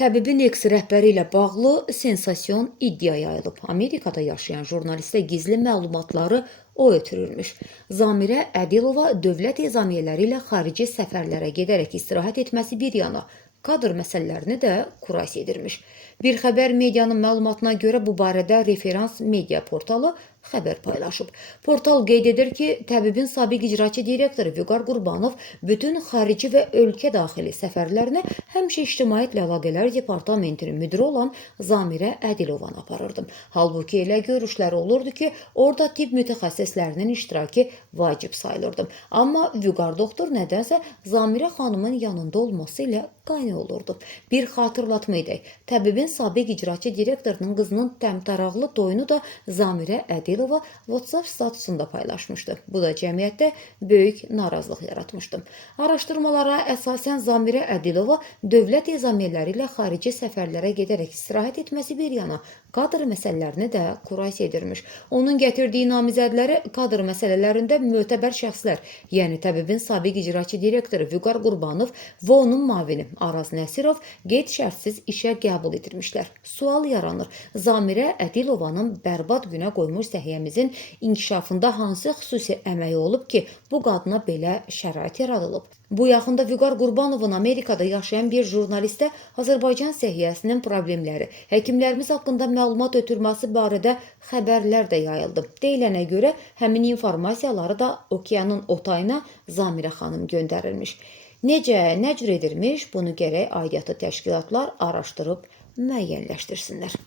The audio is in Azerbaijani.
Təbibin eks rəhbəri ilə bağlı sensasiyon iddia yayılıb. Amerikada yaşayan jurnalistə gizli məlumatları o ötürürmüş. Zamirə Ədilova dövlət ezamiyyələri ilə xarici səfərlərə gedərək istirahət etməsi bir yana, kadr məsələlərini də kurasiya edirmiş. Bir xəbər medianın məlumatına görə bu barədə referans media portalı xəbər paylaşıb. Portal qeyd edir ki, təbibin sabiq icraçı direktoru Vüqar Qurbanov bütün xarici və ölkə daxili səfərlərini həmişə İctimaiyyətlə Əlaqələr Departamentinin müdiri olan Zamirə Ədilovanı aparırdı. Halbuki elə görüşlər olurdu ki, orada tibb mütəxəssislərinin iştirakı vacib sayılırdı. Amma Vüqar doktor nədənsə Zamirə xanımın yanında olması ilə qane olurdu. Bir xatırlatma edək, təbibin sabiq icraçı direktorunun qızının təmtəraqlı toyunu da Zamirə Ədilova WhatsApp statusunda paylaşmışdı. Bu da cəmiyyətdə böyük narazılıq yaratmışdı. Araşdırmalara əsasən Zamirə Ədilova dövlət ezamiyyələri ilə xarici səfərlərə gedərək istirahət etməsi bir yana, kadr məsələlərini də kurasiya edirmiş. Onun gətirdiyi namizədləri kadr məsələlərində mötəbər şəxslər, yəni təbibin sabiq icraçı direktoru Vüqar Qurbanov və onun mavini Araz Nəsirov qeyd-şərtsiz işə qəbul edilmişlər. Sual yaranır. Zamirə Ədilovanın bərbad günə qoymuş səhiyyəmizin inkişafında hansı xüsusi əməyi olub ki, bu qadına belə şərait yaradılıb? Bu yaxında Vüqar Qurbanovun Amerikada yaşayan bir jurnalistə Azərbaycan səhiyyəsinin problemləri, həkimlərimiz haqqında məlumat ötürməsi barədə xəbərlər də yayıldı. Deyilənə görə həmin informasiyaları da okeanın o tayına Zamirə xanım göndərilmiş. Necə, nə cür edilmiş, bunu gərək aidiyyatı təşkilatlar araşdırıb müəyyənləşdirsinlər.